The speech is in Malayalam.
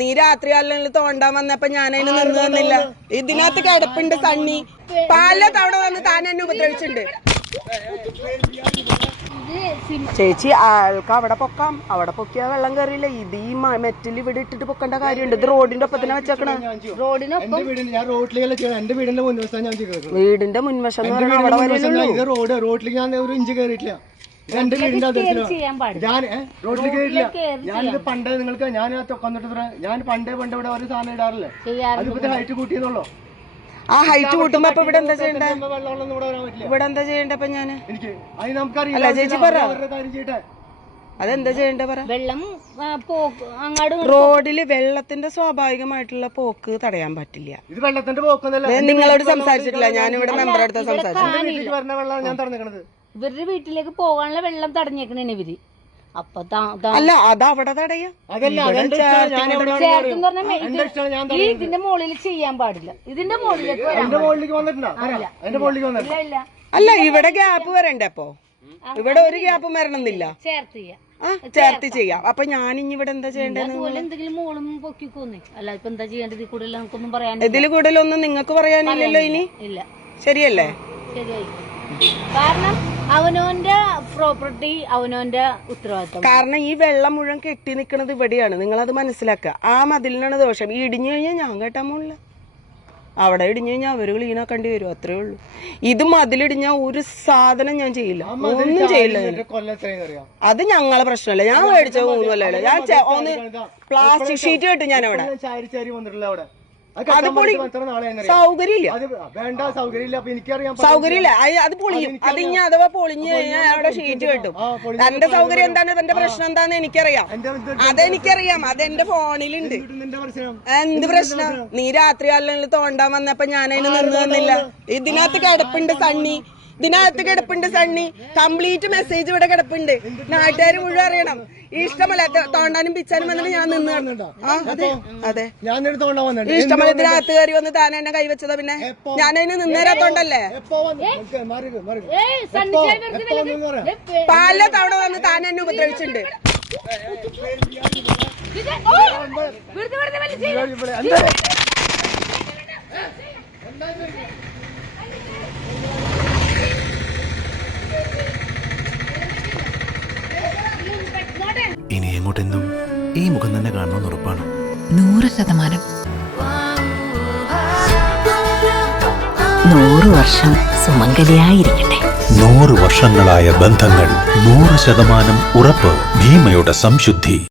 നീ രാത്രി അല്ലെങ്കിൽ തോണ്ടാൻ വന്നപ്പോ ഞാനതിന് നിന്ന് തന്നില്ല. ഇതിനകത്ത് കിടപ്പുണ്ട് സണ്ണി. പല തവണ വന്ന് താൻ എന്നെ ഉപദ്രവിച്ചിട്ടുണ്ട്. ചേച്ചി ആൾക്ക് അവിടെ പൊക്കാം, അവിടെ പൊക്കിയാ വെള്ളം കയറിയില്ല. ഇത് ഈ മെറ്റൽ ഇവിടെ ഇട്ടിട്ട് പൊക്കേണ്ട കാര്യമുണ്ട്. ഇത് റോഡിന്റെ ഒപ്പത്തിനെ വെച്ചേക്കണ. വീടിന്റെ മുൻവശം എന്ന് പറഞ്ഞാൽ അവിടെ വരുന്നുള്ളൂ. റോഡിലേക്ക് ഞാൻ ഒരു ഇഞ്ച് കയറിയിട്ടില്ല. എന്റെ വീടിന്റെ റോഡിൽ കയറിയില്ല. ഞാനിത് പണ്ടേ നിങ്ങൾക്ക് ഞാൻ പണ്ടേ ഇവിടെ ഒരു സാധനം ഇടാറില്ലേ. അതിപ്പോ ഹൈറ്റ് കൂട്ടിയെന്നുള്ളൂ. ആ ഹൈറ്റ് കൂട്ടുമ്പോ അപ്പൊ ഇവിടെ എന്താ ചെയ്യണ്ടേ? ഇവിടെ എന്താ ചെയ്യണ്ടേ? അപ്പൊ ഞാന് അല്ല ചേച്ചി പറ, അതെന്താ ചെയ്യണ്ടേ പറ. റോഡില് വെള്ളത്തിന്റെ സ്വാഭാവികമായിട്ടുള്ള പോക്ക് തടയാൻ പറ്റില്ല. ഇത് വെള്ളത്തിന്റെ പോക്കൊന്നല്ല. നിങ്ങളോട് സംസാരിച്ചിട്ടില്ല, ഞാനിവിടെ മെമ്പറുടെ അടുത്ത് സംസാരിച്ചു. ഇവരുടെ വീട്ടിലേക്ക് പോകാനുള്ള വെള്ളം തടഞ്ഞേക്കണേ ഇവര്. അപ്പൊ അല്ല അത് അവിടെ തടയാ. ഇതിന്റെ മുകളിൽ ചെയ്യാൻ പാടില്ല. ഇതിന്റെ മുകളിലേക്ക് അല്ല ഇവിടെ ഗ്യാപ്പ് വരണ്ടേ? അപ്പൊ ഇവിടെ ഒരു ഗ്യാപ്പ് വരണമെന്നില്ല. ചേർത്ത് ചെയ്യാം. അപ്പൊ ഞാൻ ഇനി ഇവിടെ എന്താ ചെയ്യേണ്ടത്? എന്തെങ്കിലും മോളും പൊക്കിക്കോന്നേ. അല്ല ഇപ്പൊ എന്താ ചെയ്യേണ്ടത്? ഇതിൽ കൂടുതൽ നമുക്കൊന്നും പറയാൻ, ഇതിൽ കൂടുതലൊന്നും നിങ്ങൾക്ക് പറയാനില്ലല്ലോ ഇനി. ഇല്ല, ശരിയല്ലേ? ശരിയായി. കാരണം അവനോന്റെ പ്രോപ്പർട്ടി അവനോന്റെ ഉത്തരവാദിത്തം. കാരണം ഈ വെള്ളം മുഴുവൻ കെട്ടി നിൽക്കുന്നത് ഇവിടെയാണ്. നിങ്ങളത് മനസ്സിലാക്കുക. ആ മതിലിനാണ് ദോഷം. ഈ ഇടിഞ്ഞു കഴിഞ്ഞാൽ ഞാൻ കേട്ടാൻ പോണില്ല. അവിടെ ഇടിഞ്ഞു കഴിഞ്ഞാൽ അവര് ക്ലീനാക്കേണ്ടി വരും. അത്രേ ഉള്ളൂ. ഇത് മതിലിടിഞ്ഞാൽ ഒരു സാധനം ഞാൻ ചെയ്യില്ല, ഒന്നും ചെയ്യില്ല. അത് ഞങ്ങളെ പ്രശ്നമല്ല. ഞാൻ മേടിച്ച 3 കൊല്ലമല്ല. ഞാൻ ഒന്ന് പ്ലാസ്റ്റിക് ഷീറ്റ് കെട്ടും ഞാൻ അവിടെ. സൗകര്യമില്ല, അത് പൊളിയും. അത് ഇനി അഥവാ പൊളിഞ്ഞു കഴിഞ്ഞാൽ അവിടെ ഷീറ്റ് കെട്ടും. തന്റെ സൗകര്യം എന്താണ്, തന്റെ പ്രശ്നം എന്താന്ന് എനിക്കറിയാം. അതെനിക്കറിയാം. അതെന്റെ ഫോണിലുണ്ട്. എന്ത് പ്രശ്നം? നീ രാത്രി അല്ലെങ്കിൽ തോണ്ടാൻ വന്നപ്പോ ഞാനതിന് നിന്ന് തന്നില്ല. ഇതിനകത്ത് കിടപ്പുണ്ട് സണ്ണി. കംപ്ലീറ്റ് മെസ്സേജ് ഇവിടെ കിടപ്പുണ്ട്. നാട്ടുകാർ മുഴുവൻ അറിയണം. ഇഷ്ടമല്ല തോണ്ടാനും പിച്ചാനും വന്നിട്ട് ഞാൻ നിന്ന്. അതെ, ഇഷ്ടമല്ല. ഇതിനകത്ത് കയറി വന്ന് താൻ എന്നെ കൈവച്ചതാ. പിന്നെ ഞാനതിന് നിന്നേരാത്തോണ്ടല്ലേ. പല തവണ വന്ന് താൻ എന്നെ ഉപദ്രവിച്ചിട്ടുണ്ട്. ഇനി എങ്ങോട്ടെന്നും ഈ മുഖം തന്നെ കാണണമെന്ന് ഉറപ്പാണ്. 100%. 100 വർഷം സുമംഗലിയായിരിക്കട്ടെ. 100 വർഷങ്ങളായ ബന്ധങ്ങൾ, 100% ഉറപ്പ്. ഭീമയുടെ സംശുദ്ധി.